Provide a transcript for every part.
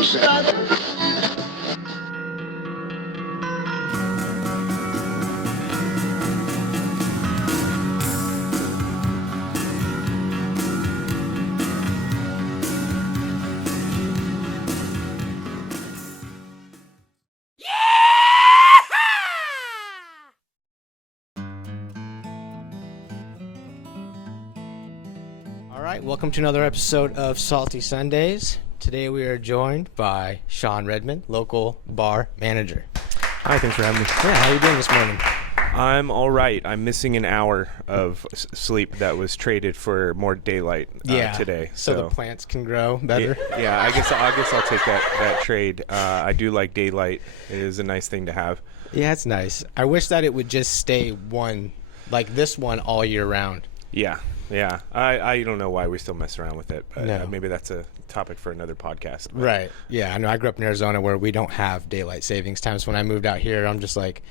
All right, welcome to another episode of Salty Sundays. Today we are joined by Sean Redmond, local bar manager. Hi, thanks for having me. Yeah, how are you doing this morning? I'm all right. I'm missing an hour of sleep that was traded for more daylight today. So the plants can grow better. Yeah, I guess I'll take that trade. I do like daylight. It is a nice thing to have. Yeah, it's nice. I wish that it would just stay one, like this one, all year round. Yeah. I don't know why we still mess around with it, but No. maybe that's a topic for another podcast. But. Right. Yeah, I know. I grew up in Arizona where we don't have daylight savings times. When I moved out here, I'm just like,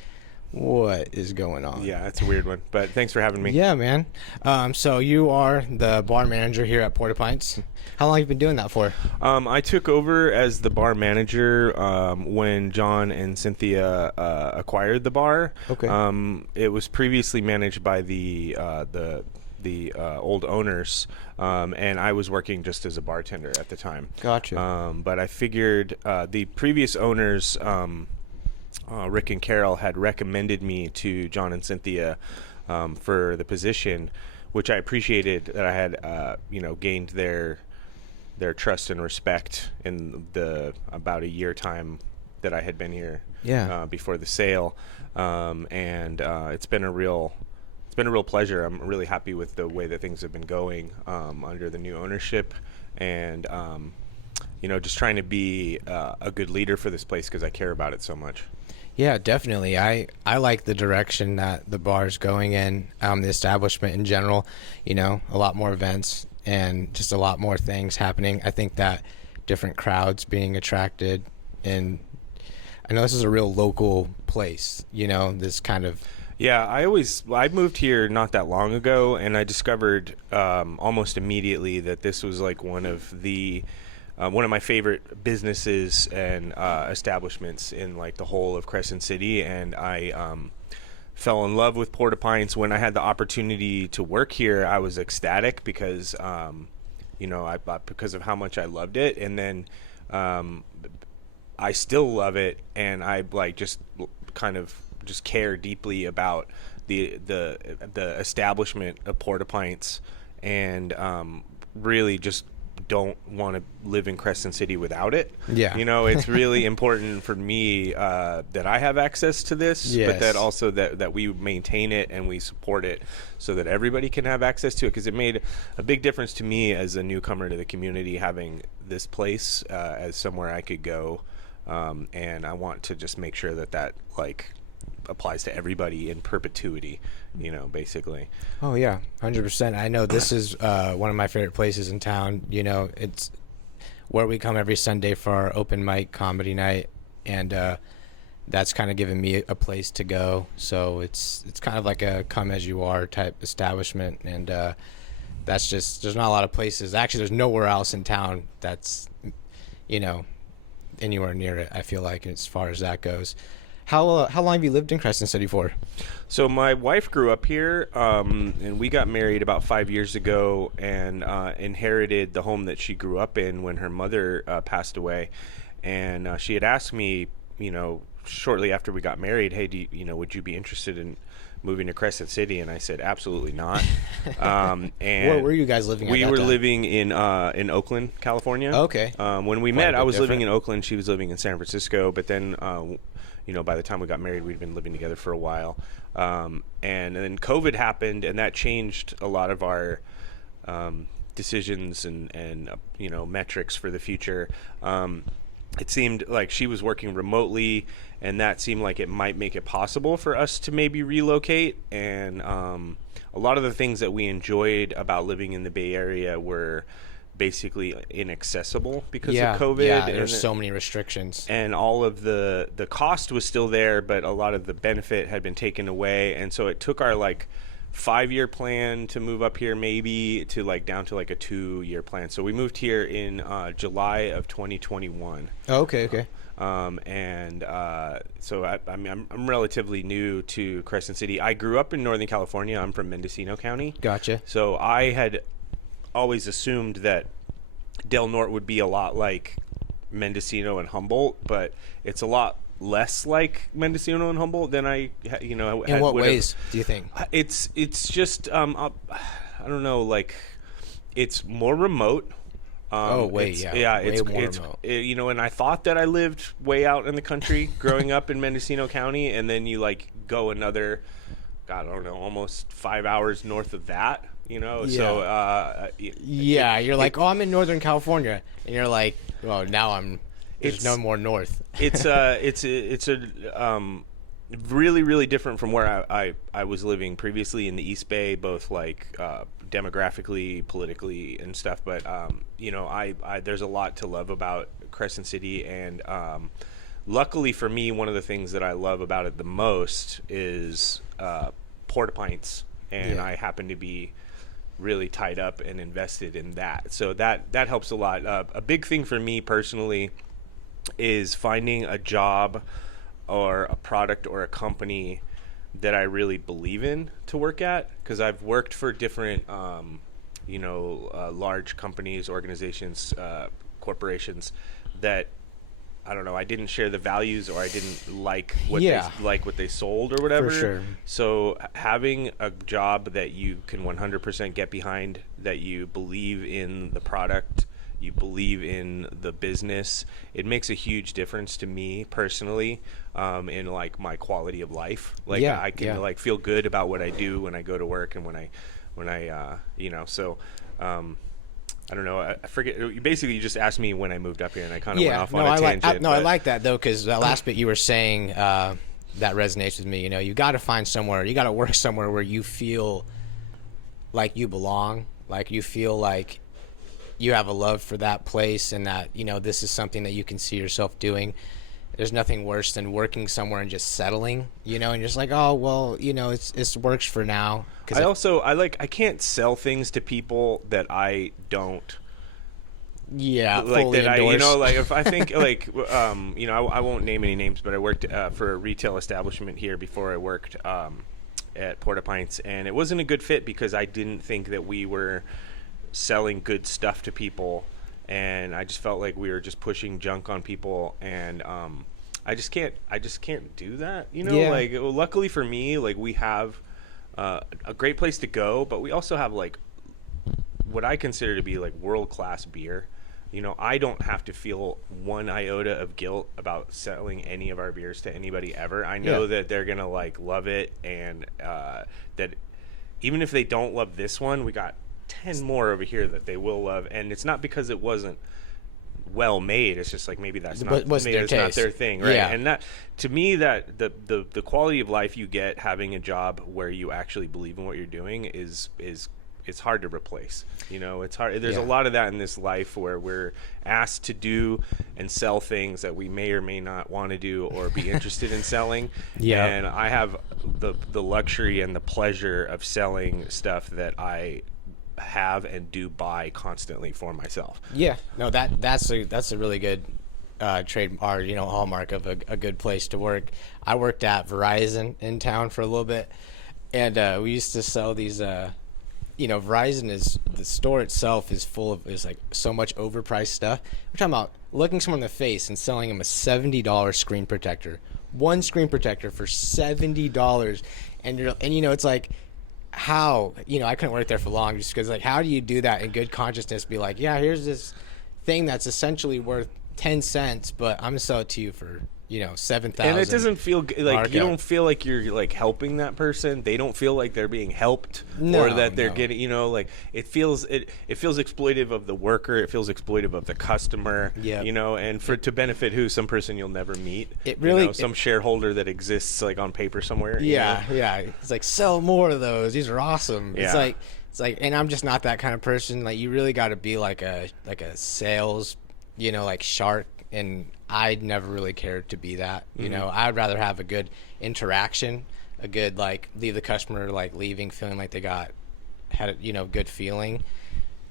what is going on? Yeah, it's a weird one. But thanks for having me. Yeah, man. So you are the bar manager here at Porta Pints. How long have you been doing that for? I took over as the bar manager when John and Cynthia acquired the bar. Okay. It was previously managed by the old owners, and I was working just as a bartender at the time. Gotcha. But I figured the previous owners, Rick and Carol, had recommended me to John and Cynthia for the position, which I appreciated that I had, gained their trust and respect in the about a year time that I had been here. Yeah. Before the sale, and it's been a real pleasure. I'm really happy with the way that things have been going under the new ownership, and just trying to be a good leader for this place because I care about it so much. Yeah, definitely. I like the direction that the bar's going in, the establishment in general. A lot more events and just a lot more things happening. I think that different crowds being attracted, and I know this is a real local place, this kind of... Yeah, I moved here not that long ago, and I discovered almost immediately that this was like one of my favorite businesses and establishments in like the whole of Crescent City, and I fell in love with Porta Pints. When I had the opportunity to work here, I was ecstatic because because of how much I loved it, and then I still love it, and I just care deeply about the establishment of Porta Pints, and really just don't want to live in Crescent City without it. Yeah. It's really important for me that I have access to this, yes, but that also that we maintain it and we support it so that everybody can have access to it, because it made a big difference to me as a newcomer to the community, having this place as somewhere I could go, and I want to just make sure that applies to everybody in perpetuity, basically. Oh yeah, 100%. I know this is one of my favorite places in town. It's where we come every Sunday for our open mic comedy night, and that's kind of given me a place to go. So it's kind of like a come as you are type establishment, and that's just, there's not a lot of places. Actually, there's nowhere else in town that's anywhere near it, I feel like, as far as that goes. How long have you lived in Crescent City for? So my wife grew up here, and we got married about 5 years ago, and inherited the home that she grew up in when her mother passed away. And she had asked me, shortly after we got married, hey, would you be interested in moving to Crescent City? And I said, absolutely not. And where were you guys living at we that were time? living in Oakland, California. Okay. When we met, I was living in Oakland. She was living in San Francisco. But then, by the time we got married, we'd been living together for a while. And then COVID happened, and that changed a lot of our decisions and metrics for the future. It seemed like she was working remotely, and that seemed like it might make it possible for us to maybe relocate. And a lot of the things that we enjoyed about living in the Bay Area were basically inaccessible because of COVID. Yeah, there's so many restrictions. And all of the cost was still there, but a lot of the benefit had been taken away. And so it took our 5-year plan to move up here, maybe to like down to like a 2-year plan. So we moved here in July of 2021. Oh, okay. So I'm relatively new to Crescent City. I grew up in Northern California. I'm from Mendocino County. Gotcha. So I had always assumed that Del Norte would be a lot like Mendocino and Humboldt, but it's a lot less like Mendocino and Humboldt than I In what ways do you think? It's just I don't know, like it's more remote. Way it's more remote. And I thought that I lived way out in the country growing up in Mendocino County, and then you like go another, God, I don't know, almost 5 hours north of that. So you're like, I'm in Northern California, and you're like, well, now there's no more north. It's really, really different from where I was living previously in the East Bay, both like demographically, politically, and stuff. But there's a lot to love about Crescent City, and luckily for me, one of the things that I love about it the most is Port-a-Pints, and I happen to be really tied up and invested in that. So that helps a lot. A big thing for me personally is finding a job or a product or a company that I really believe in to work at, because I've worked for different large companies, organizations, corporations that I don't know, I didn't share the values, or I didn't like what they sold or whatever. For sure. So having a job that you can 100% get behind, that you believe in the product, you believe in the business, it makes a huge difference to me personally, in like my quality of life. Like I can like feel good about what I do when I go to work, and when I I don't know. I forget. Basically, you just asked me when I moved up here, and I kind of went off on a tangent. I like that though, because the last bit you were saying that resonates with me. You got to find somewhere. You got to work somewhere where you feel like you belong, like you feel like you have a love for that place, and that this is something that you can see yourself doing. There's nothing worse than working somewhere and just settling, and you're just like, oh well, it works for now. I can't sell things to people that I don't. Yeah, like fully that endorse. if I think I won't name any names, but I worked for a retail establishment here before I worked at Port-a-Pints, and it wasn't a good fit because I didn't think that we were selling good stuff to people, and I just felt like we were just pushing junk on people, and I just can't do that. Like luckily for me, like we have a great place to go, but we also have like what I consider to be like world-class beer. I don't have to feel one iota of guilt about selling any of our beers to anybody ever. I know that they're gonna like love it, and that even if they don't love this one, we got 10 more over here that they will love, and it's not because it wasn't well made. It's just like maybe that's not not their thing, right? And that, to me, that the quality of life you get having a job where you actually believe in what you're doing is it's hard to replace. It's hard. There's a lot of that in this life where we're asked to do and sell things that we may or may not want to do or be interested in selling. And I have the luxury and the pleasure of selling stuff that I have and do buy constantly for myself. That's a really good trademark, hallmark of a good place to work. I worked at Verizon in town for a little bit, and we used to sell these Verizon the store itself is like so much overpriced stuff. We're talking about looking someone in the face and selling them a $70 screen protector, one screen protector for $70, and it's like, how I couldn't work there for long, just because like, how do you do that in good consciousness, be like, here's this thing that's essentially worth 10 cents, but I'm gonna sell it to you for 7,000. And it doesn't feel like you don't feel like you're like helping that person. They don't feel like they're being helped, or that they're getting like it feels exploitive of the worker. It feels exploitive of the customer. And to benefit some person you'll never meet. It really some shareholder that exists like on paper somewhere. It's like, sell more of those. These are awesome. It's like, and I'm just not that kind of person. Like, you really got to be like a sales, like shark. And I'd never really cared to be that. I'd rather have a good interaction a good, like, leave the customer, like, leaving feeling like they had a, good feeling.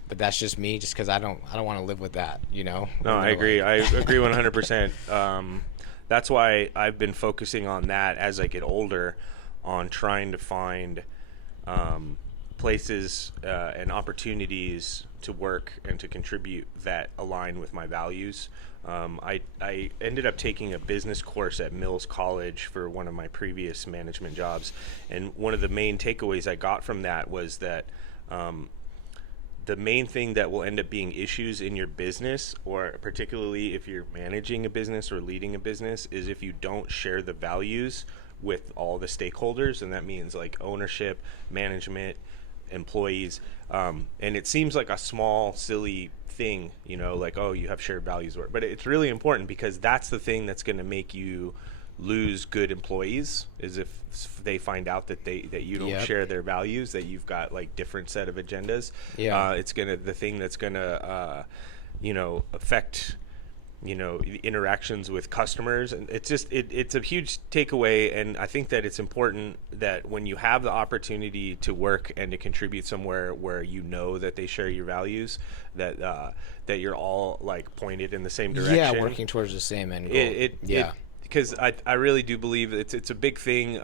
But that's just me, just because I don't want to live with that, No, When I they're agree. like- I agree 100%. That's why I've been focusing on that as I get older, on trying to find places and opportunities to work and to contribute that align with my values. I ended up taking a business course at Mills College for one of my previous management jobs, and one of the main takeaways I got from that was that the main thing that will end up being issues in your business, or particularly if you're managing a business or leading a business, is if you don't share the values with all the stakeholders. And that means like ownership, management, employees. And it seems like a small, silly thing, like, oh, you have shared values, but it's really important, because that's the thing that's going to make you lose good employees, is if they find out that you don't Yep. share their values, that you've got like different set of agendas. It's the thing that's gonna affect the interactions with customers. And it's just it's a huge takeaway. And I think that it's important that when you have the opportunity to work and to contribute somewhere where that they share your values, that you're all like pointed in the same direction. Yeah, working towards the same end goal. Because I really do believe it's a big thing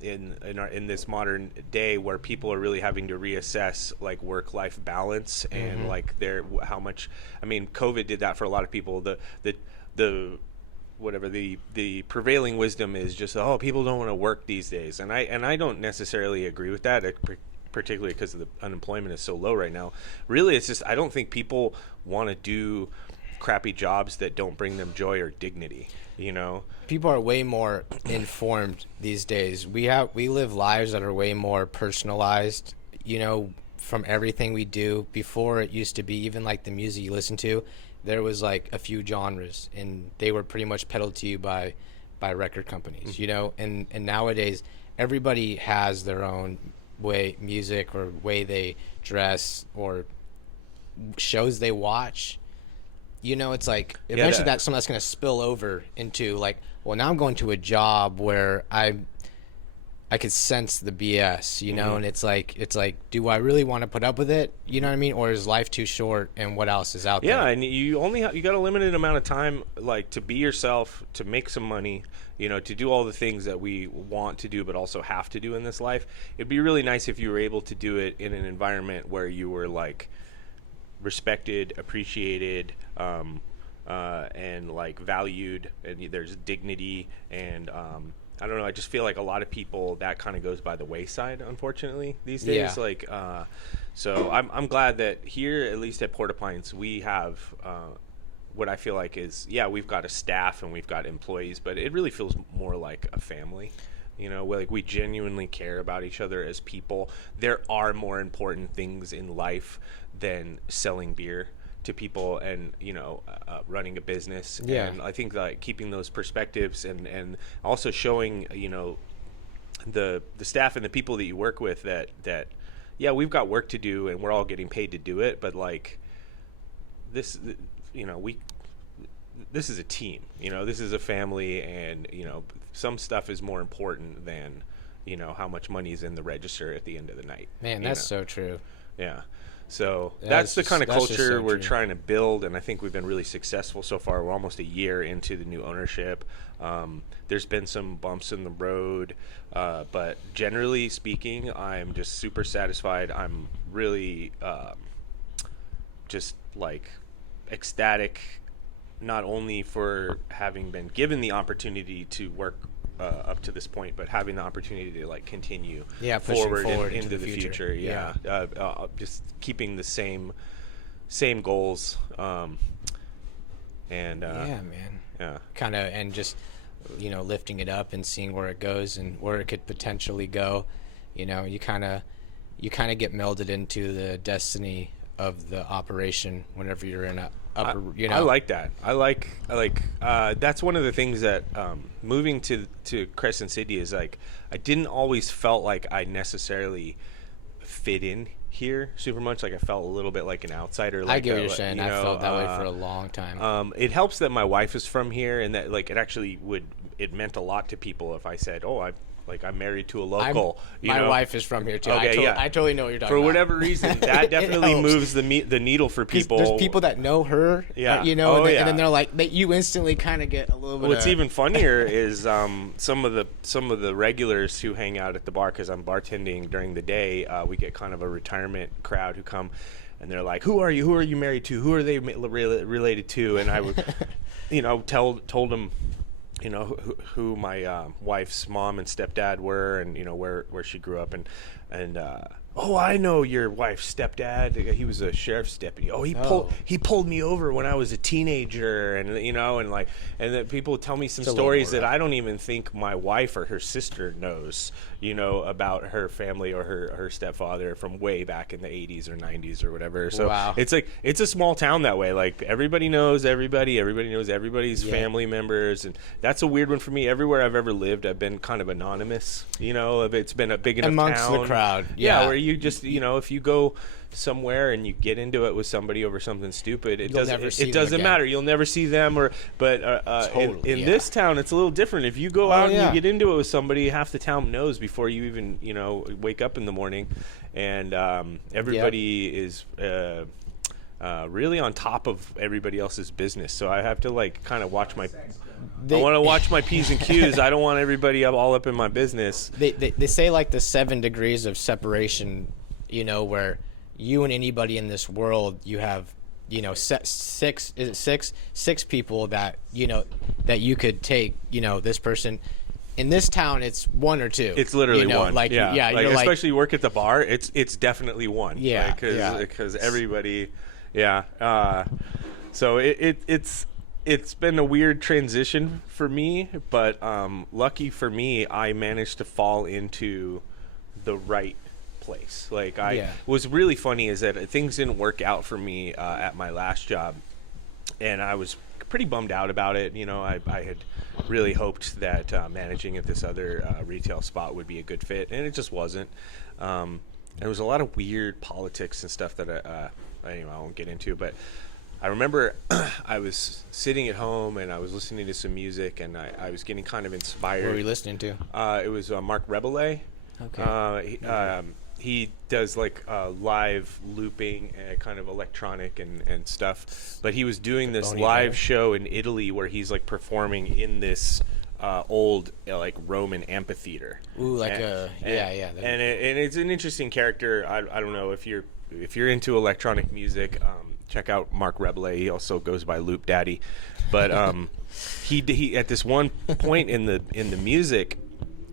in this modern day, where people are really having to reassess like work-life balance and like how much. I mean, COVID did that for a lot of people. The prevailing wisdom is just, oh, people don't want to work these days, and I don't necessarily agree with that. Particularly because the unemployment is so low right now. Really, it's just I don't think people want to do crappy jobs that don't bring them joy or dignity. People are way more informed these days. We live lives that are way more personalized, from everything we do. Before, it used to be, even like the music you listen to, there was like a few genres, and they were pretty much peddled to you by record companies, and nowadays everybody has their own way music, or way they dress, or shows they watch. It's like eventually that's something that's going to spill over into like, well, now I'm going to a job where I could sense the BS, and it's like, do I really want to put up with it? You know what I mean? Or is life too short, and what else is out there? Yeah, and you got a limited amount of time, like, to be yourself, to make some money, to do all the things that we want to do but also have to do in this life. It'd be really nice if you were able to do it in an environment where you were like respected, appreciated, and like valued, and there's dignity. And I don't know, I just feel like a lot of people, that kind of goes by the wayside, unfortunately, these days. Yeah. So I'm glad that here, at least at Port-au-Prince, we have what I feel like is, we've got a staff and we've got employees, but it really feels more like a family. Like we genuinely care about each other as people. There are more important things in life than selling beer to people and running a business. Yeah. And I think that keeping those perspectives and also showing the staff and the people that you work with that we've got work to do and we're all getting paid to do it, but like this this is a team, this is a family, and some stuff is more important than how much money is in the register at the end of the night. Man, that's so true. Yeah. So Yeah, that's the kind of that's just culture so we're true. trying to build, and I think we've been really successful so far. We're almost a year into the new ownership. There's been some bumps in the road, but generally speaking, I'm just super satisfied. I'm really just like ecstatic, not only for having been given the opportunity to work up to this point, but having the opportunity to like continue Pushing forward into the future. Just keeping the same goals, and Yeah, man. yeah. Kind of, and just lifting it up and seeing where it goes and where it could potentially go. You kind of get melded into the destiny of the operation whenever you're in a upper. I like that. I like that's one of the things that moving to Crescent City is like, I didn't always felt like I necessarily fit in here super much. Like I felt a little bit like an outsider. Like I get what you're saying. I felt that way for a long time. It helps that my wife is from here, and that like it actually it meant a lot to people if I said, oh, like I'm married to a local. My wife is from here too. Okay, I totally know what you're talking for about. whatever reason, that definitely helps. moves the needle for people. There's people that know her, Yeah. you know, Oh, and then they're like, you instantly kind of get a little bit. What's even funnier is some of the regulars who hang out at the bar, because I'm bartending during the day. We get kind of a retirement crowd who come, and they're like, "Who are you? Who are you married to? Who are they related to?" And I would, told them, who my wife's mom and stepdad were, and where she grew up, and oh, I know your wife's stepdad. He was a sheriff's deputy. Oh, he pulled me over when I was a teenager, and and then people tell me some stories that I don't even think my wife or her sister knows, about her family or her stepfather from way back in the 80s or 90s or whatever. So wow. it's like, it's a small town that way. Like everybody knows everybody knows everybody's family members, and that's a weird one for me. Everywhere I've ever lived, I've been kind of anonymous, it's been a big enough amongst town. the crowd. Yeah, where you just, if you go somewhere and you get into it with somebody over something stupid, it doesn't matter. You'll never see them. In this town, it's a little different. If you go out and you get into it with somebody, half the town knows before you even wake up in the morning, and everybody is really on top of everybody else's business. So I have to kind of watch my. I want to watch my P's and Q's. I don't want everybody all up in my business. They say like the 7 degrees of separation, where you and anybody in this world, you have, six people that, that you could take, this person. In this town, it's 1 or 2. It's literally one. Especially Especially you work at the bar, it's definitely one. Yeah. Because everybody, so it's been a weird transition for me, but lucky for me, I managed to fall into the right place. Was really funny is that things didn't work out for me at my last job, and I was pretty bummed out about it. I had really hoped that managing at this other retail spot would be a good fit, and it just wasn't. There was a lot of weird politics and stuff that I won't get into, but I remember I was sitting at home and I was listening to some music, and I was getting kind of inspired. What were you listening to? It was Mark Rebelay. Okay. He does live looping, kind of electronic and stuff. But he was doing this live show in Italy where he's performing in this old Roman amphitheater. Ooh, And it's an interesting character. I don't know if you're into electronic music. Check out Mark Rebelay. He also goes by Loop Daddy, but he at this one point in the music,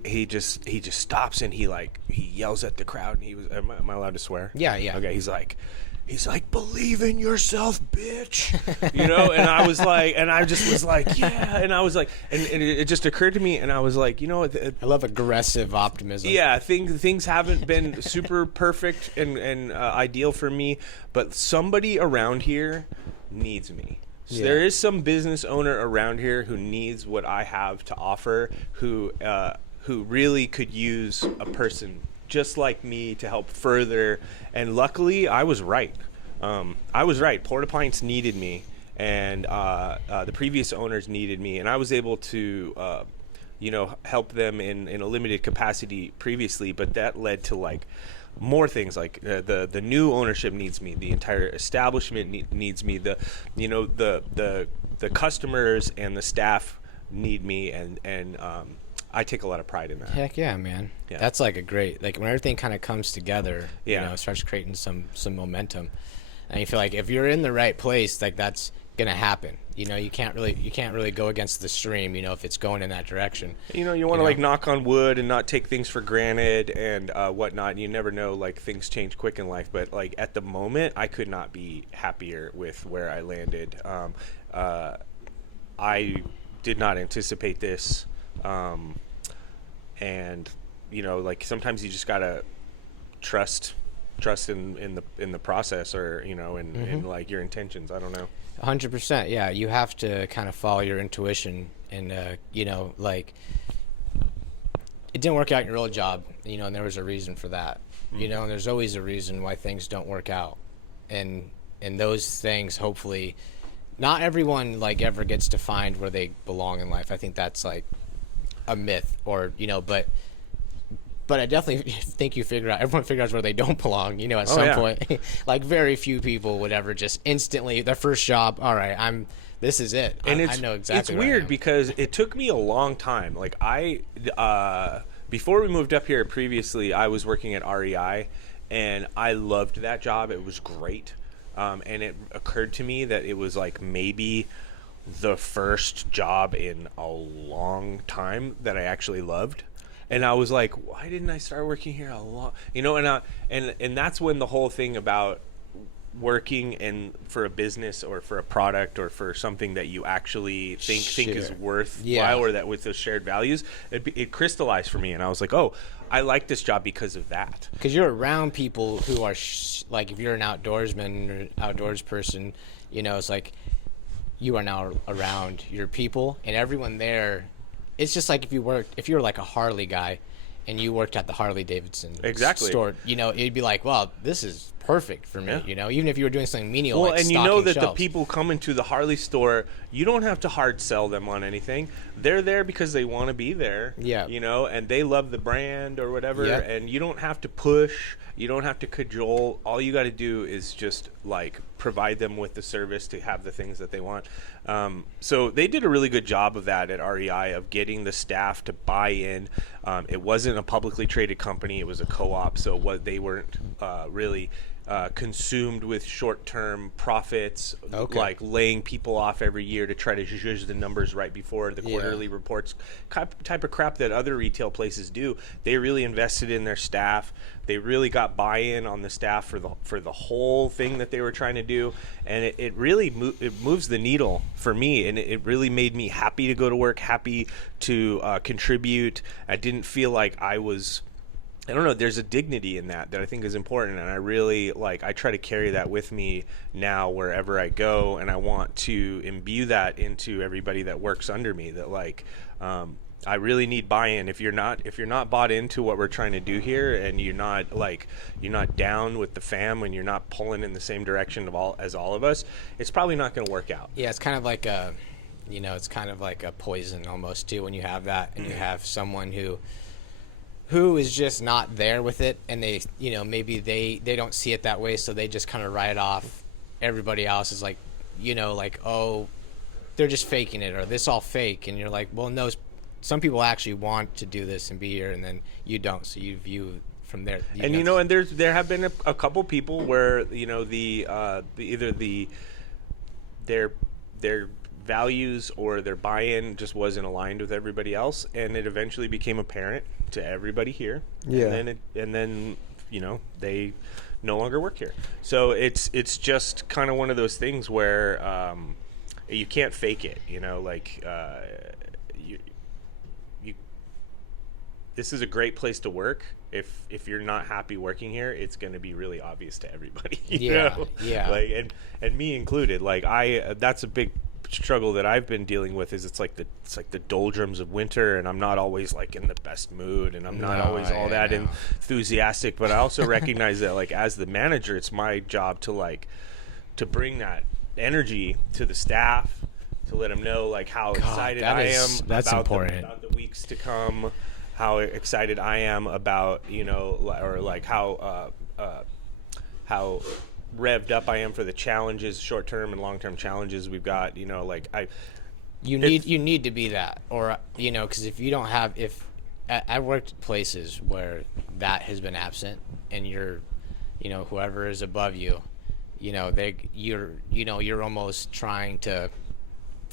he just stops and he yells at the crowd, and he was am I allowed to swear? Yeah. Okay, he's like, believe in yourself, bitch. And I was like, and I just was like, yeah. And I was like, and it just occurred to me, and I was like, I love aggressive optimism. Yeah, things haven't been super perfect and ideal for me, but somebody around here needs me. So there is some business owner around here who needs what I have to offer, who really could use a person just like me to help further. And luckily, I was right. Porta Pints needed me, and the previous owners needed me, and I was able to, help them in a limited capacity previously. But that led to more things, the new ownership needs me, the entire establishment needs me, the customers and the staff need me, and I take a lot of pride in that. Heck yeah, man. Yeah. That's a great, when everything kind of comes together, it starts creating some momentum. And you feel like if you're in the right place, that's going to happen. You can't really go against the stream, if it's going in that direction. You want to knock on wood and not take things for granted and whatnot. You never know, things change quick in life. But at the moment, I could not be happier with where I landed. I did not anticipate this. And sometimes you just gotta trust in the process, or in your intentions. I don't know. 100%. Yeah, you have to kind of follow your intuition, and it didn't work out in your old job, and there was a reason for that. And there's always a reason why things don't work out, and those things, hopefully, not everyone ever gets to find where they belong in life. I think that's a myth, or but But I definitely think everyone figures out where they don't belong, you know, at some yeah. point. Like, very few people would ever just instantly, their first job, all right, this is it. And I know exactly it's where I weird am. because it took me a long time. Like before we moved up here previously, I was working at REI, and I loved that job. It was great. And it occurred to me that it was like maybe the first job in a long time that I actually loved. And I was like, why didn't I start working here a lot? You know, and that's when the whole thing about working and for a business or for a product or for something that you actually think is worthwhile, or that with those shared values, it crystallized for me. And I was like, oh, I like this job because of that. Because you're around people who are like, if you're an outdoorsman or outdoors person, you know, it's like you are now around your people, and everyone there. It's just like if you're like a Harley guy and you worked at the Harley Davidson store, you know, it'd be like, well, this is perfect for me, you know, even if you were doing something menial, well, like and you know that shelves. the people come into the Harley store, you don't have to hard sell them on anything. They're there because they want to be there, you know, and they love the brand or whatever, and you don't have to push, you don't have to cajole. All you got to do is just like provide them with the service to have the things that they want. So they did a really good job of that at REI, of getting the staff to buy in. It wasn't a publicly traded company, it was a co-op, so they weren't really consumed with short-term profits, like laying people off every year to try to zhuzh the numbers right before the quarterly reports, type of crap that other retail places do. They really invested in their staff. They really got buy-in on the staff for the whole thing that they were trying to do, and it really moves the needle for me, and it really made me happy to go to work, happy to contribute. I didn't feel like I don't know, there's a dignity in that I think is important, and I really I try to carry that with me now wherever I go, and I want to imbue that into everybody that works under me, that I really need buy-in. If you're not bought into what we're trying to do here, and you're not down with the fam, and you're not pulling in the same direction as all of us, it's probably not going to work out. Yeah, it's kind of like it's kind of like a poison almost too, when you have that and you have someone who is just not there with it, and they, you know, maybe they don't see it that way, so they just kind of write off everybody else as like, you know, like, oh, they're just faking it, or this all fake, and you're like, well, no, some people actually want to do this and be here, and then you don't, so you view from there. And you know, and there have been a couple people where, you know, their values or their buy-in just wasn't aligned with everybody else, and it eventually became apparent to everybody here. And then you know, they no longer work here. So it's just kind of one of those things where you can't fake it, you know, like this is a great place to work. If you're not happy working here, it's going to be really obvious to everybody. You know? Like, and me included. Like, that's a big struggle that I've been dealing with. Is it's like the doldrums of winter, and I'm not always like in the best mood, and I'm not always all that enthusiastic. But I also recognize that, like, as the manager, it's my job to bring that energy to the staff, to let them know like how excited I am about the weeks to come. How excited I am about, you know, or like how revved up I am for the challenges, short-term and long-term challenges we've got. You know, like you need to be that, or, you know, because if you don't have, I've worked places where that has been absent, and you're, you know, whoever is above you, you know, you're almost trying to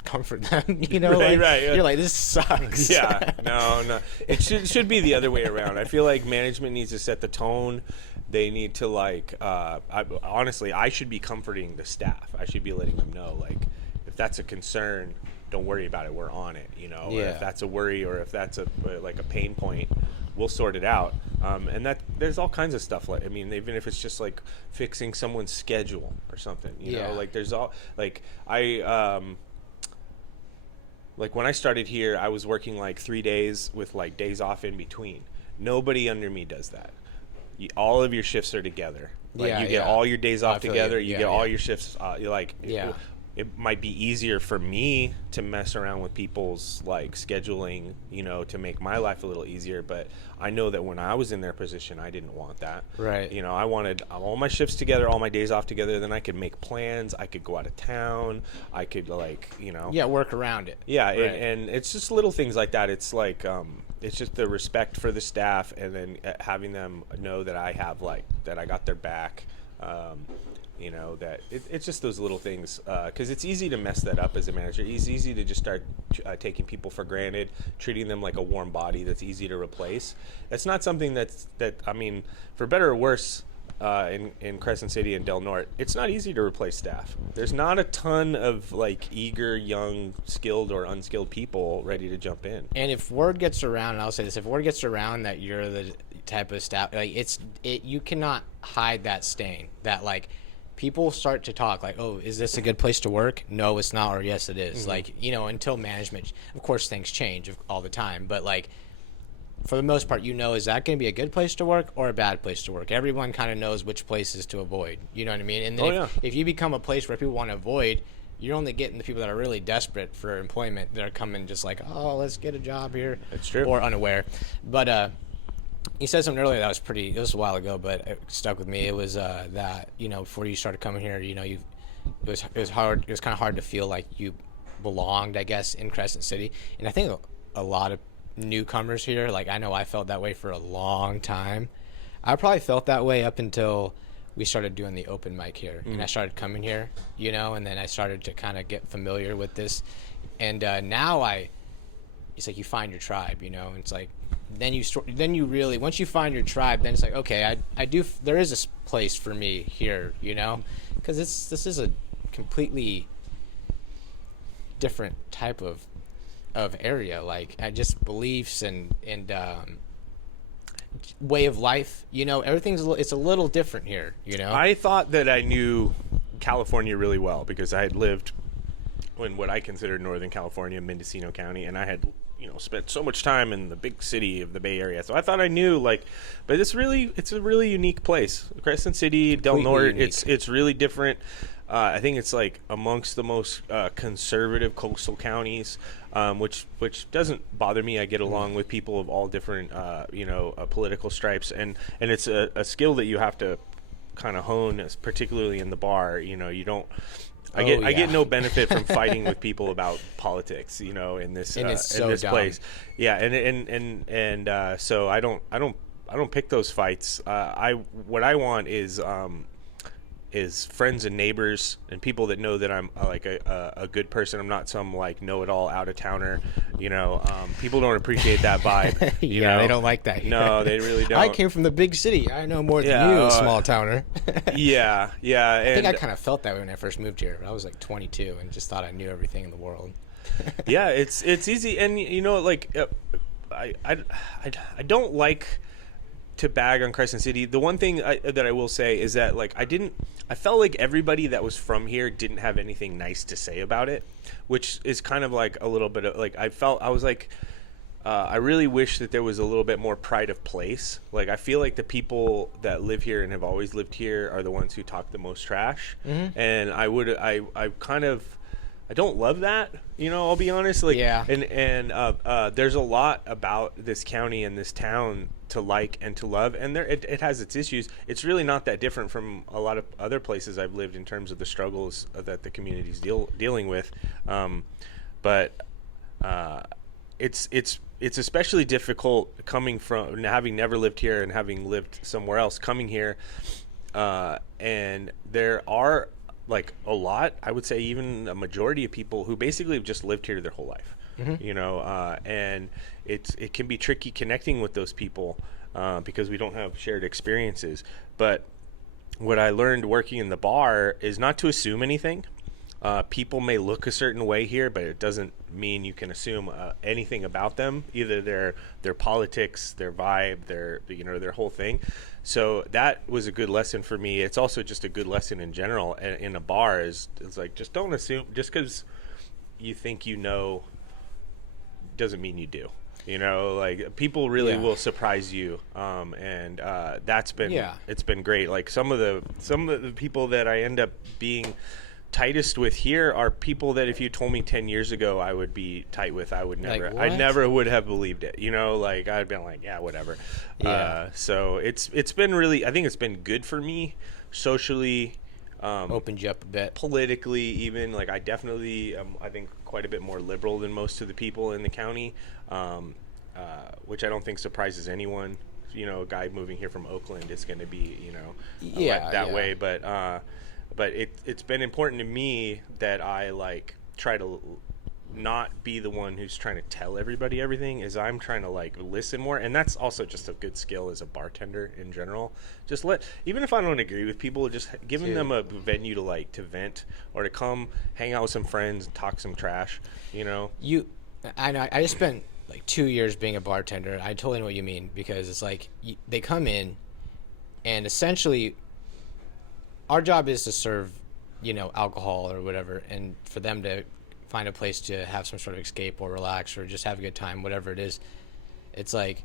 comfort them, you know, right. You're like, this sucks. Yeah, no, it should be the other way around. I feel like management needs to set the tone. They need to honestly, I should be comforting the staff. I should be letting them know, like, if that's a concern, don't worry about it. We're on it, you know. Or if that's a worry, or if that's a pain point, we'll sort it out. And that there's all kinds of stuff. Like, I mean, even if it's just like fixing someone's schedule or something, you know, like there's all like like when I started here, I was working like 3 days with like days off in between. Nobody under me does that. All of your shifts are together. Like you get all your days off together. You get all your shifts. it might be easier for me to mess around with people's like scheduling, you know, to make my life a little easier. But I know that when I was in their position, I didn't want that. Right. You know, I wanted all my shifts together, all my days off together. Then I could make plans. I could go out of town. I could like, you know. Yeah, work around it. Yeah, Right. and it's just little things like that. It's like it's just the respect for the staff, and then having them know that I have like that I got their back. You know, that it's just those little things, because it's easy to mess that up as a manager. It's easy to just start taking people for granted, treating them like a warm body that's easy to replace. It's not something that I mean, for better or worse, in Crescent City and Del Norte, it's not easy to replace staff. There's not a ton of like eager, young, skilled or unskilled people ready to jump in. And if word gets around, and I'll say this, if word gets around that you're the type of staff, like you cannot hide that stain. That like people start to talk like, oh, is this a good place to work? No, it's not, or yes, it is. Like, you know, until management, of course, things change all the time, but like for the most part, you know, is that going to be a good place to work or a bad place to work? Everyone kind of knows which places to avoid. You know what I mean? And then if you become a place where people want to avoid, you're only getting the people that are really desperate for employment that are coming just like, oh, let's get a job here. That's true. Or unaware. But you said something earlier that was it was a while ago, but it stuck with me. It was that, you know, before you started coming here, you know, it was hard. It was kind of hard to feel like you belonged, I guess, in Crescent City. And I think a lot of newcomers here, like I know I felt that way for a long time. I probably felt that way up until we started doing the open mic here, and I started coming here, you know, and then I started to kind of get familiar with this, and now it's like you find your tribe, you know, and it's like then you really, once you find your tribe, then it's like, okay, there is a place for me here, you know, because this is a completely different type of area, like just beliefs and way of life, you know, it's a little different here, you know. I thought that I knew California really well because I had lived in what I considered Northern California, Mendocino County, and I had, you know, spent so much time in the big city of the Bay Area. So I thought I knew, like, but it's a really unique place. Crescent City, Del Norte, it's really different. I think it's like amongst the most conservative coastal counties, which doesn't bother me. I get along with people of all different, political stripes, and it's a skill that you have to kind of hone, particularly in the bar. You know, you don't. I get no benefit from fighting with people about politics, you know, in this place. Yeah, and so I don't pick those fights. What I want is friends and neighbors and people that know that I'm like a good person. I'm not some like know-it-all out-of-towner, you know. People don't appreciate that vibe. You know? They don't like that. No, they really don't. I came from the big city. I know more than you, small towner. Yeah. I think I kind of felt that way when I first moved here. I was like 22 and just thought I knew everything in the world. Yeah, it's easy, and you know, like I don't like to bag on Crescent City. The one thing that I will say is that like I felt like everybody that was from here didn't have anything nice to say about it, which is kind of like a little bit of like I was like I really wish that there was a little bit more pride of place. Like I feel like the people that live here and have always lived here are the ones who talk the most trash, and I don't love that, you know, I'll be honest. Like, yeah. And there's a lot about this county and this town to like and to love, and it has its issues. It's really not that different from a lot of other places I've lived in terms of the struggles that the community's dealing with. But it's especially difficult coming from having never lived here and having lived somewhere else, coming here, and there are like a lot, I would say even a majority of people who basically have just lived here their whole life, you know, and it can be tricky connecting with those people because we don't have shared experiences. But what I learned working in the bar is not to assume anything. People may look a certain way here, but it doesn't mean you can assume anything about them, either their politics, their vibe, their whole thing. So that was a good lesson for me. It's also just a good lesson in general in a bar is like, just don't assume, just because you think you know doesn't mean you do. You know, like people really will surprise you, and that's been it's been great. Like some of the people that I end up being tightest with here are people that if you told me 10 years ago I would be tight with, I would never, Like, I what? never would have believed it. You know, like I'd been like, yeah, whatever. Yeah. So it's been really, I think it's been good for me socially, Opened you up a bit. politically, even. Like I definitely, I think quite a bit more liberal than most of the people in the county, which I don't think surprises anyone. You know, a guy moving here from Oakland is going to be, you know, Yeah, like that yeah. way. But it's been important to me that I like try to not be the one who's trying to tell everybody everything. Is I'm trying to like listen more, and that's also just a good skill as a bartender in general. Just even if I don't agree with people, just giving Dude. them a venue to like to vent or to come hang out with some friends and talk some trash. You know. I know. I just spent like 2 years being a bartender. I totally know what you mean, because it's like they come in, and essentially, our job is to serve, alcohol or whatever, and for them to find a place to have some sort of escape or relax or just have a good time, whatever it is. It's like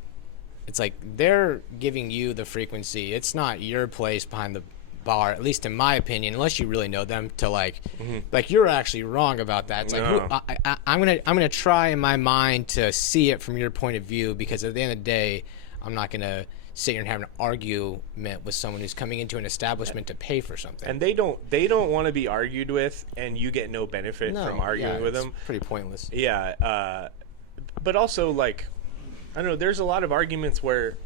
they're giving you the frequency. It's not your place behind the bar, at least in my opinion, unless you really know them, to like you're actually wrong about that. It's like No. I'm gonna try in my mind to see it from your point of view, because at the end of the day, I'm not gonna sit here and have an argument with someone who's coming into an establishment to pay for something. And they don't want to be argued with, and you get no benefit from arguing with it's them. pretty pointless. Yeah, but also like, I don't know. There's a lot of arguments where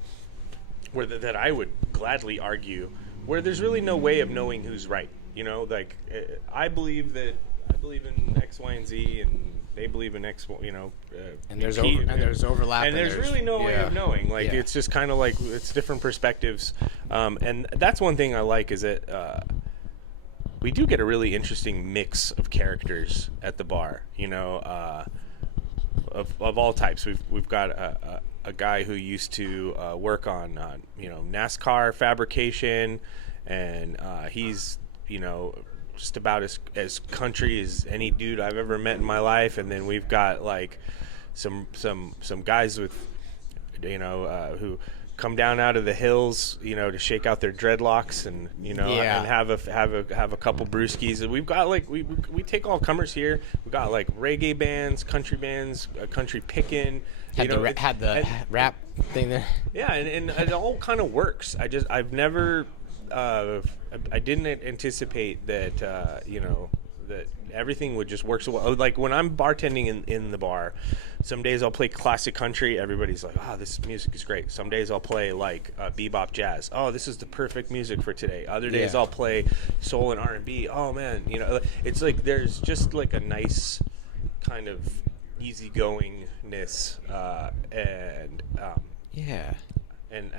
that I would gladly argue, where there's really no way of knowing who's right. You know, like I believe in X, Y, and Z, and they believe in X. You know, And there's P- there's overlap. and there's really no way of knowing. Like Yeah. it's just kind of like it's different perspectives, and that's one thing I like is that we do get a really interesting mix of characters at the bar. You know, of all types. We've got a guy who used to work on NASCAR fabrication, and he's just about as country as any dude I've ever met in my life. And then we've got like some guys with who come down out of the hills, to shake out their dreadlocks and Yeah. and have a couple brewskis. And we've got like we take all comers here. We've got like reggae bands, country bands, country pickin'. Had the rap thing there. Yeah, and it all kind of works. I've never I didn't anticipate that that everything would just work so well. Like when I'm bartending in the bar, some days I'll play classic country. Everybody's like, "Oh, this music is great." Some days I'll play like bebop jazz. "Oh, this is the perfect music for today." Other days Yeah. I'll play soul and R&B. "Oh man, it's like there's just like a nice kind of easygoingness Yeah. and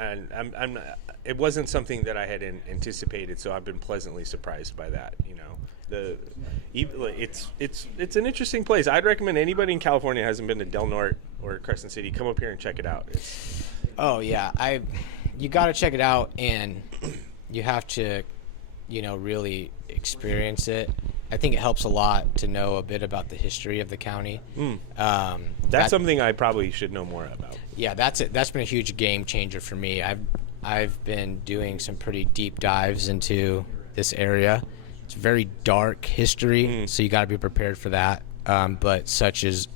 I'm not, it wasn't something that I had anticipated, so I've been pleasantly surprised by that. It's an interesting place. I'd recommend anybody in California who hasn't been to Del Norte or Crescent City, come up here and check it out. Oh yeah, you got to check it out, and you have to, really experience it. I think it helps a lot to know a bit about the history of the county. That's something I probably should know more about. Yeah, that's it. That's been a huge game changer for me. I've been doing some pretty deep dives into this area. It's very dark history, so you got to be prepared for that. But such as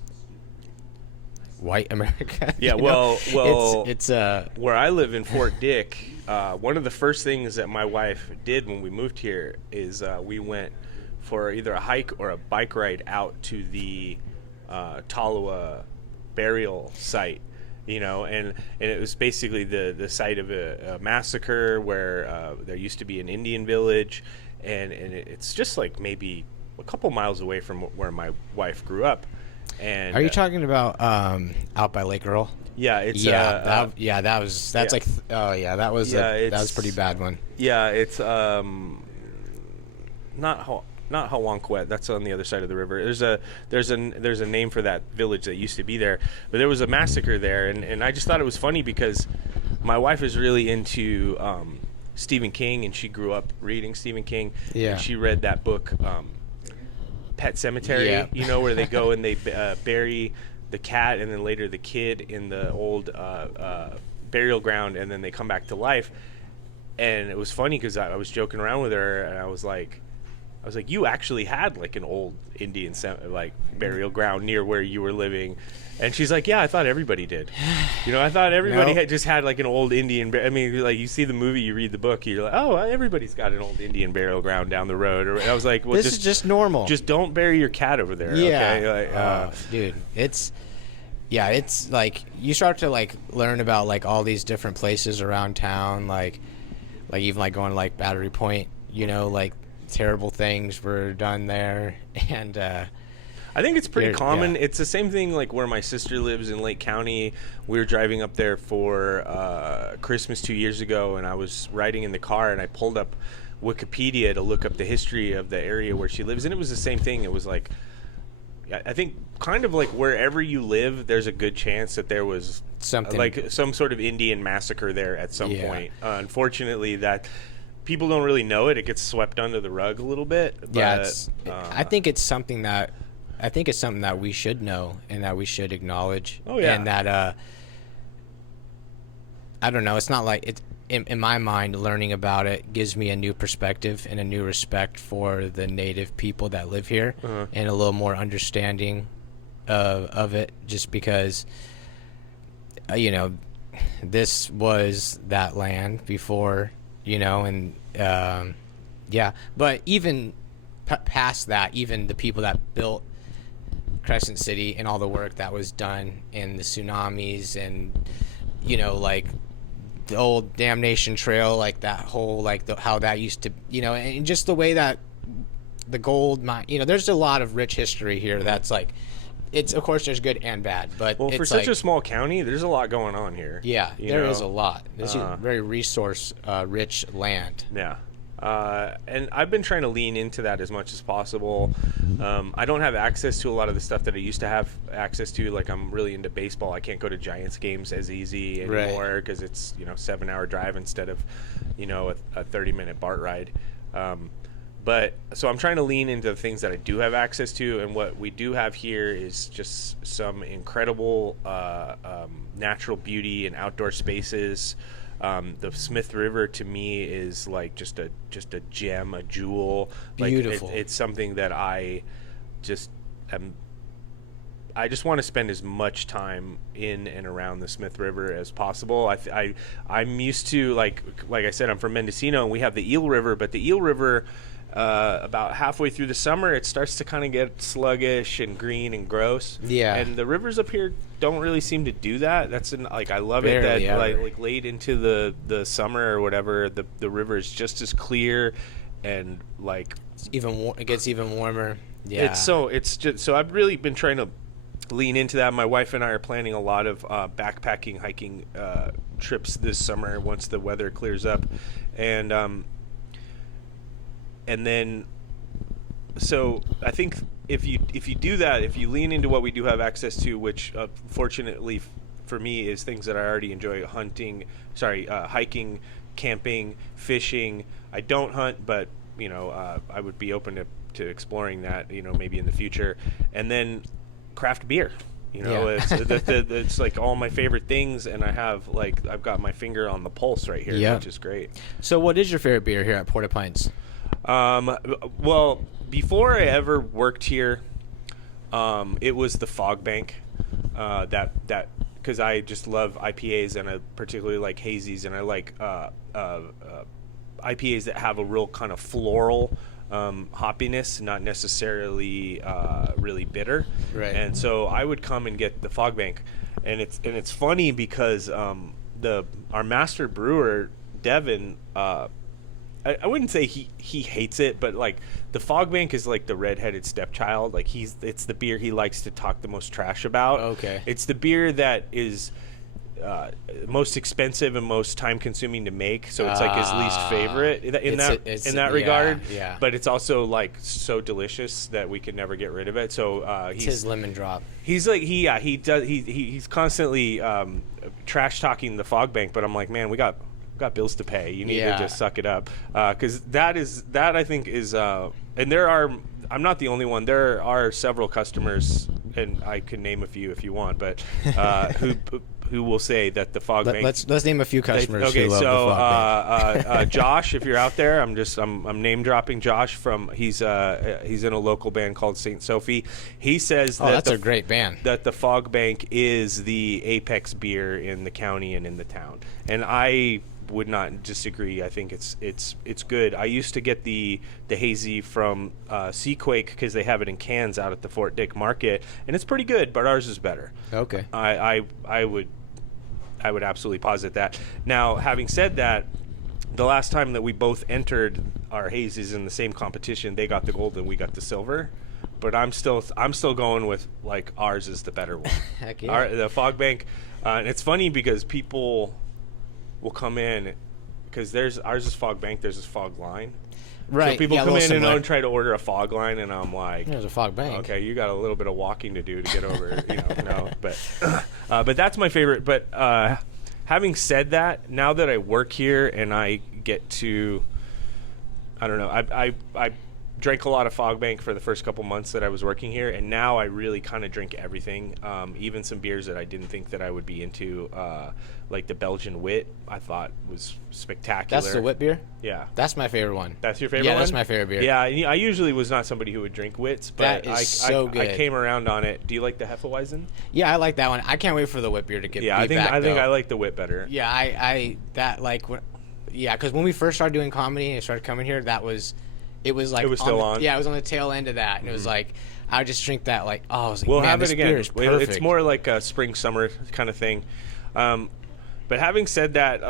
white America. Yeah, it's where I live in Fort Dick. One of the first things that my wife did when we moved here is we went for either a hike or a bike ride out to the Tolowa burial site. And it was basically the site of a massacre where there used to be an Indian village, and it's just like maybe a couple miles away from where my wife grew up. And are you talking about out by Lake Earl? Yeah, it's that was yeah. like that was a it's a pretty bad one. Yeah, it's not Hawanquet. That's on the other side of the river. There's a name for that village that used to be there, but there was a massacre there, and I just thought it was funny because my wife is really into Stephen King, and she grew up reading Stephen King. Yeah. And she read that book, Pet Cemetery. Yeah. Where they go and they bury the cat and then later the kid in the old burial ground, and then they come back to life. And it was funny because I was joking around with her, and I was like, was like, you actually had like an old Indian like burial ground near where you were living. And she's like, yeah, I thought everybody did. You know, I thought everybody No. had just had like an old Indian. I mean, like you see the movie, you read the book, you're like, oh, everybody's got an old Indian burial ground down the road. Or I was like, well, This is just normal. just don't bury your cat over there. Yeah. Okay? Like, Dude, it's like you start to like learn about like all these different places around town, like even like going to like Battery Point, you know, like terrible things were done there. And I think it's pretty Here- common. yeah. It's the same thing like where my sister lives in Lake County. We were driving up there for Christmas 2 years ago, and I was riding in the car, and I pulled up Wikipedia to look up the history of the area where she lives, and it was the same thing. It was like, I think kind of like wherever you live, there's a good chance that there was Something. like some sort of Indian massacre there at some Yeah. point. Unfortunately, that people don't really know it. It gets swept under the rug a little bit. yeah, But, I think it's something that we should know and that we should acknowledge. Oh, yeah. And that I don't know, it's not like it in my mind, learning about it gives me a new perspective and a new respect for the native people that live here, and a little more understanding of it, just because you know, this was that land before, you know, and yeah. But even past that, even the people that built Crescent City and all the work that was done in the tsunamis, and you know, like the old Damnation Trail, like that whole, like how that used to, you know, and just the way that the gold mine, you know, there's a lot of rich history here that's like, it's, of course there's good and bad, but well, it's for such like, a small county, there's a lot going on here. yeah, you there know? is a lot. This is very resource rich land. Yeah. And I've been trying to lean into that as much as possible. I don't have access to a lot of the stuff that I used to have access to. Like, I'm really into baseball. I can't go to Giants games as easy anymore because it's, you know, 7-hour drive instead of, you know, a 30-minute BART ride. But so I'm trying to lean into the things that I do have access to, and what we do have here is just some incredible natural beauty and outdoor spaces. The Smith River to me is like just a gem, a jewel. Like, Beautiful. It's something that I just am. I just want to spend as much time in and around the Smith River as possible. I'm used to, like I said, I'm from Mendocino, and we have the Eel River, but the Eel River, about halfway through the summer, it starts to kind of get sluggish and green and gross. Yeah. And the rivers up here don't really seem to do that. Like, I love it Barely that ever. like late into the summer or whatever, the river is just as clear, and like It gets even warmer. Yeah. so I've really been trying to lean into that. My wife and I are planning a lot of backpacking, hiking trips this summer once the weather clears up, and then so I think if you do that, if you lean into what we do have access to, which fortunately for me is things that I already enjoy: hiking, camping, fishing. I don't hunt, but you know, I would be open to exploring that, you know, maybe in the future. And then craft beer, you know, Yeah. it's like all my favorite things, and I've got my finger on the pulse right here, Yeah. which is great. So what is your favorite beer here at Porta Pints? Well, before I ever worked here, it was the Fog Bank, that because I just love IPAs, and I particularly like hazies, and I like IPAs that have a real kind of floral hoppiness, not necessarily really bitter. Right. And so I would come and get the Fog Bank, and it's funny because our master brewer Devin, I wouldn't say he hates it, but like the Fog Bank is like the redheaded stepchild. Like it's the beer he likes to talk the most trash about. Okay. It's the beer that is most expensive and most time consuming to make, so it's like his least favorite in that regard. Yeah. But it's also like so delicious that we could never get rid of it. So It's his lemon drop. he's like he's constantly trash talking the Fog Bank, but I'm like, man, we got bills to pay. You need to Yeah. just suck it up, because that I think is and I'm not the only one. There are several customers, and I can name a few if you want, but who will say that the Fog Bank. Let's name a few customers. Okay, who love so the Fog Bank. Josh, if you're out there, I'm name dropping Josh from he's in a local band called Saint Sophie. He says that's a great band. That the Fog Bank is the apex beer in the county and in the town, and I would not disagree. I think it's good. I used to get the hazy from Seaquake because they have it in cans out at the Fort Dick Market, and it's pretty good, but ours is better. Okay. I would absolutely posit that. Now, having said that, the last time that we both entered our hazes in the same competition, they got the gold and we got the silver. But I'm still going with like ours is the better one. Heck yeah. The Fog Bank, and it's funny because people will come in because ours is Fog Bank, there's this Fog Line. Right. So people yeah, come in similar. and try to order a Fog Line, and I'm like, There's a Fog Bank. okay, you got a little bit of walking to do to get over, no. But that's my favorite. But having said that, now that I work here and I get to, I don't know, I drank a lot of Fog Bank for the first couple months that I was working here, and now I really kind of drink everything, even some beers that I didn't think that I would be into, like the Belgian Wit. I thought was spectacular. That's the Wit beer? Yeah. That's my favorite one. That's your favorite Yeah, one? that's my favorite beer. Yeah, I usually was not somebody who would drink Wits, but That is so good. I came around on it. Do you like the Hefeweizen? Yeah, I like that one. I can't wait for the Wit beer to get Yeah, I think I like the Wit better. Yeah, because when we first started doing comedy and started coming here, it was still on. Yeah, it was on the tail end of that, and it was like I would just drink that. Like, oh, I was like, we'll man, have this it beer again. is perfect. It's more like a spring summer kind of thing. But having said that,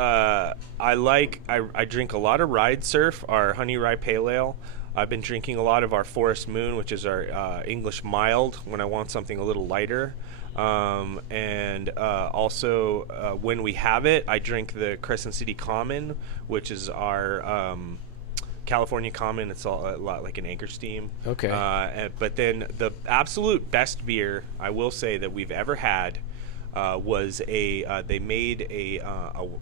I drink a lot of Ride Surf, our honey rye pale ale. I've been drinking a lot of our Forest Moon, which is our English mild when I want something a little lighter. And also when we have it, I drink the Crescent City Common, which is our California Common. It's a lot like an Anchor Steam. Okay. But then the absolute best beer I will say that we've ever had was they made an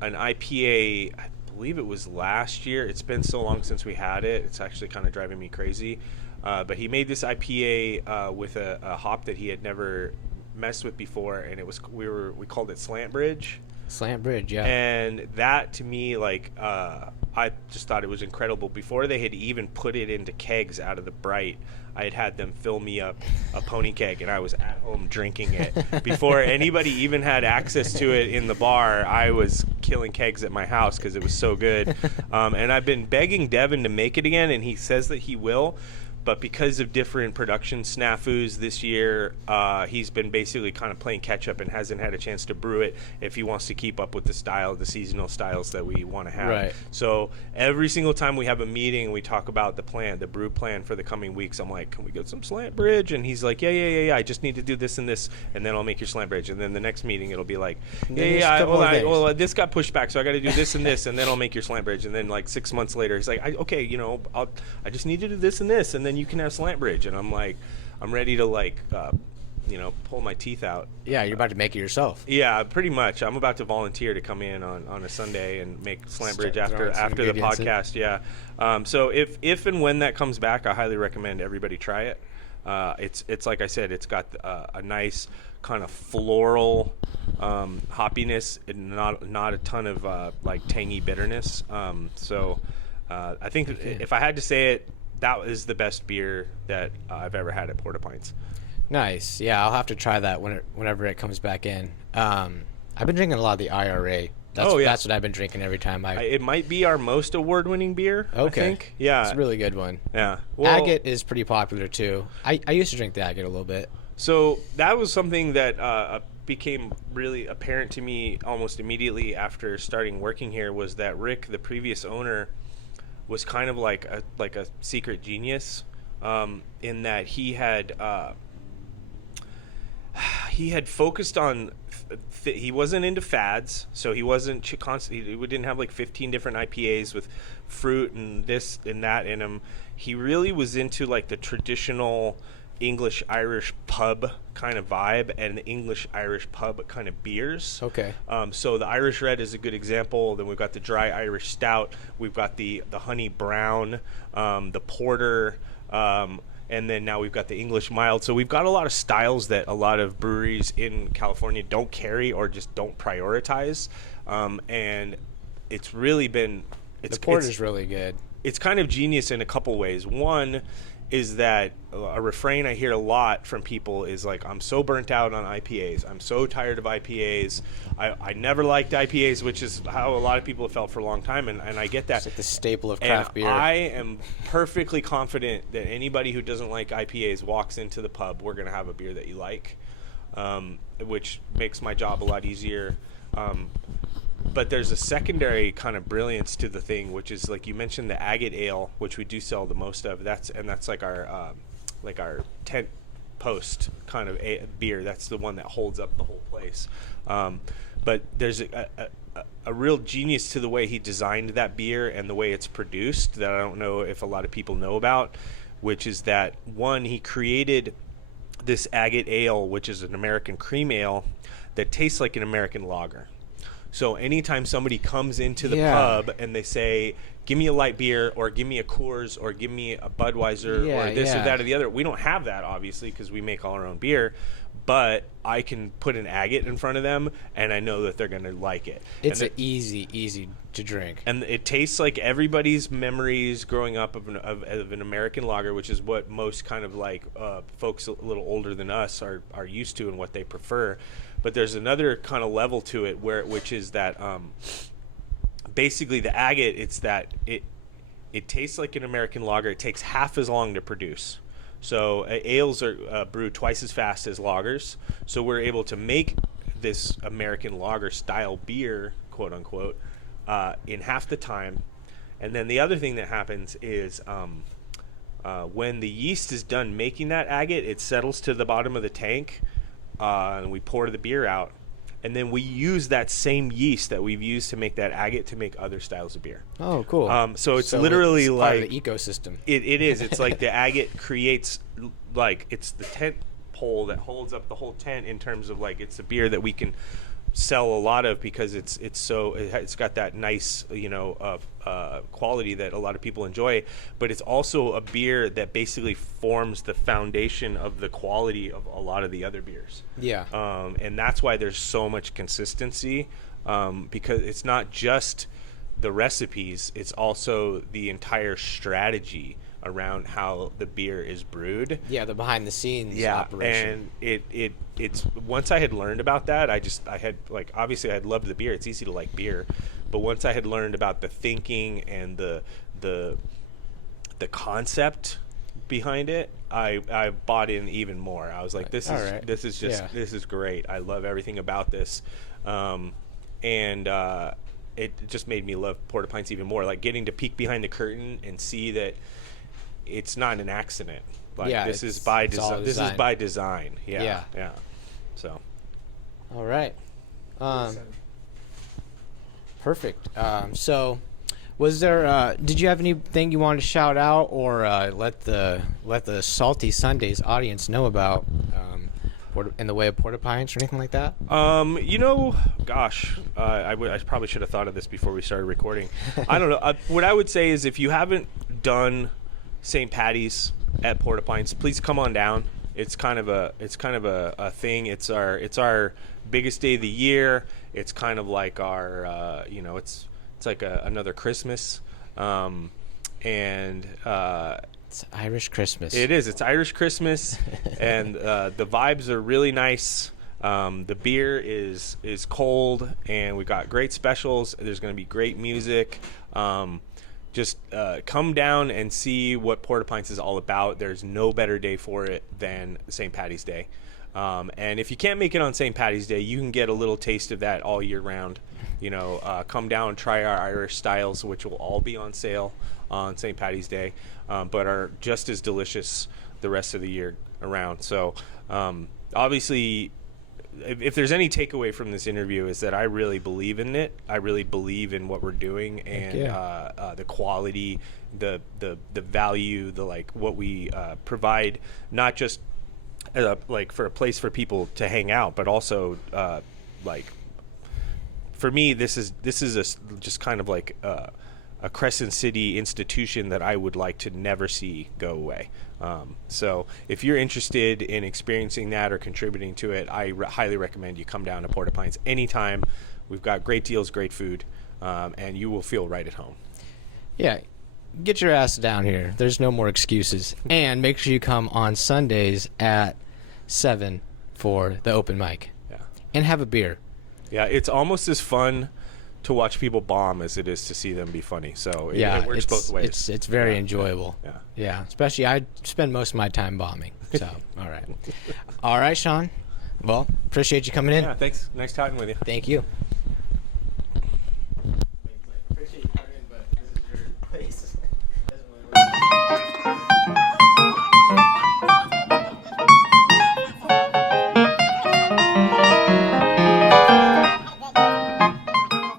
IPA. I believe it was last year. It's been so long since we had it. It's actually kind of driving me crazy. But he made this IPA with a hop that he had never messed with before, and we called it Slant Bridge. Slant Bridge, yeah. And that to me, like, I just thought it was incredible. Before they had even put it into kegs out of the Bright, I had them fill me up a pony keg, and I was at home drinking it. Before anybody even had access to it in the bar, I was killing kegs at my house because it was so good. And I've been begging Devin to make it again, and he says that he will. But because of different production snafus this year, he's been basically kind of playing catch up and hasn't had a chance to brew it if he wants to keep up with the seasonal styles that we want to have. Right. So every single time we have a meeting and we talk about the brew plan for the coming weeks, I'm like, can we get some Slant Bridge? And he's like, yeah. I just need to do this and this, and then I'll make your Slant Bridge. And then the next meeting it'll be like, well, this got pushed back, so I got to do this and this, and then I'll make your Slant Bridge. And then like 6 months later, he's like, I just need to do this and this, and then you can have Slant Bridge. And I'm like, I'm ready to pull my teeth out. Yeah, you're about to make it yourself. Yeah, pretty much. I'm about to volunteer to come in on a Sunday and make Slant Bridge after the podcast. Yeah. So if and when that comes back, I highly recommend everybody try it. It's like I said, it's got a nice kind of floral hoppiness and not a ton of like tangy bitterness. I think if I had to say it, that is the best beer that I've ever had at Porta Pints. Nice. Yeah, I'll have to try that whenever it comes back in. I've been drinking a lot of the IRA. That's what I've been drinking every time It might be our most award-winning beer, okay. I think. Yeah. It's a really good one. Yeah. Well, Agate is pretty popular, too. I used to drink the Agate a little bit. So that was something that became really apparent to me almost immediately after starting working here, was that Rick, the previous owner, was kind of like a secret genius, in that he had focused on he wasn't into fads, so he wasn't constantly. We didn't have like 15 different IPAs with fruit and this and that in them. He really was into like the traditional English Irish pub kind of vibe and the English Irish pub kind of beers. Okay. So the Irish Red is a good example. Then we've got the dry Irish Stout. We've got the honey brown, the porter. and then now we've got the English mild. So we've got a lot of styles that a lot of breweries in California don't carry or just don't prioritize, and it's really been The porter's really good. it's kind of genius in a couple ways. One is that a refrain I hear a lot from people is like, I'm so burnt out on IPAs. I'm so tired of IPAs. I never liked IPAs, which is how a lot of people have felt for a long time, and I get that. It's like the staple of And craft beer. I am perfectly confident that anybody who doesn't like IPAs walks into the pub, we're going to have a beer that you like, which makes my job a lot easier. But there's a secondary kind of brilliance to the thing, which is like you mentioned the agate ale, which we do sell the most of. That's like our tent post kind of beer. That's the one that holds up the whole place. But there's a real genius to the way he designed that beer and the way it's produced that I don't know if a lot of people know about, which is that one, he created this agate ale, which is an American cream ale that tastes like an American lager. So anytime somebody comes into the pub and they say, give me a light beer or give me a Coors or give me a Budweiser or this or that or the other, we don't have that, obviously, because we make all our own beer. But I can put an agate in front of them, and I know that they're going to like it. It's easy to drink. And it tastes like everybody's memories growing up of an American lager, which is what most kind of like folks a little older than us are used to and what they prefer. But there's another kind of level to it which is that basically the agate, it's that it tastes like an American lager. It takes half as long to produce. So ales are brewed twice as fast as lagers. So we're able to make this American lager style beer, quote unquote, in half the time. And then the other thing that happens is when the yeast is done making that agate, it settles to the bottom of the tank, and we pour the beer out. And then we use that same yeast that we've used to make that agate to make other styles of beer. Oh, cool. So it's literally it's like part of the ecosystem. It is. It's like the agate creates, like, it's the tent pole that holds up the whole tent in terms of like it's a beer that we can sell a lot of because it's got that nice quality that a lot of people enjoy, but it's also a beer that basically forms the foundation of the quality of a lot of the other beers. Yeah. And that's why there's so much consistency, because it's not just the recipes, it's also the entire strategy around how the beer is brewed. Yeah, the behind the scenes operation. And it's once I had learned about that, I had like, obviously I had loved the beer. It's easy to like beer, but once I had learned about the thinking and the concept behind it, I bought in even more. I was like, this is great. I love everything about this. It just made me love Porta Pints even more. Like getting to peek behind the curtain and see that it's not an accident. Like this is by design. This is by design. Yeah. So. All right. Perfect. So, was there? Did you have anything you wanted to shout out or let the Salty Sundays audience know about in the way of Porta Pints or anything like that? Gosh, I probably should have thought of this before we started recording. I don't know. What I would say is if you haven't done St. Patty's at Porta Pints, please come on down. It's kind of a thing. It's our biggest day of the year. It's kind of like our it's like another Christmas, It's Irish Christmas. It is. It's Irish Christmas, and the vibes are really nice. The beer is cold, and we got great specials. There's going to be great music. Just come down and see what Porta Pints is all about. There's no better day for it than St. Patty's Day. And if you can't make it on St. Patty's Day, you can get a little taste of that all year round. Come down and try our Irish styles, which will all be on sale on St. Patty's Day, but are just as delicious the rest of the year around. So obviously, if there's any takeaway from this interview, is that I really believe in it. I really believe in what we're doing, and the quality, the value, what we provide, not just for a place for people to hang out, but also for me, this is just kind of like a Crescent City institution that I would like to never see go away. So if you're interested in experiencing that or contributing to it, I highly recommend you come down to Port au Pines anytime. We've got great deals, great food, and you will feel right at home. Yeah, get your ass down here. There's no more excuses. And make sure you come on Sundays at 7 for the open mic. Yeah. And have a beer. Yeah, it's almost as fun to watch people bomb as it is to see them be funny. So it works both ways. It's very enjoyable. Yeah. Yeah, especially I spend most of my time bombing. So, all right. All right, Sean. Well, appreciate you coming in. Yeah, thanks. Nice talking with you. Thank you.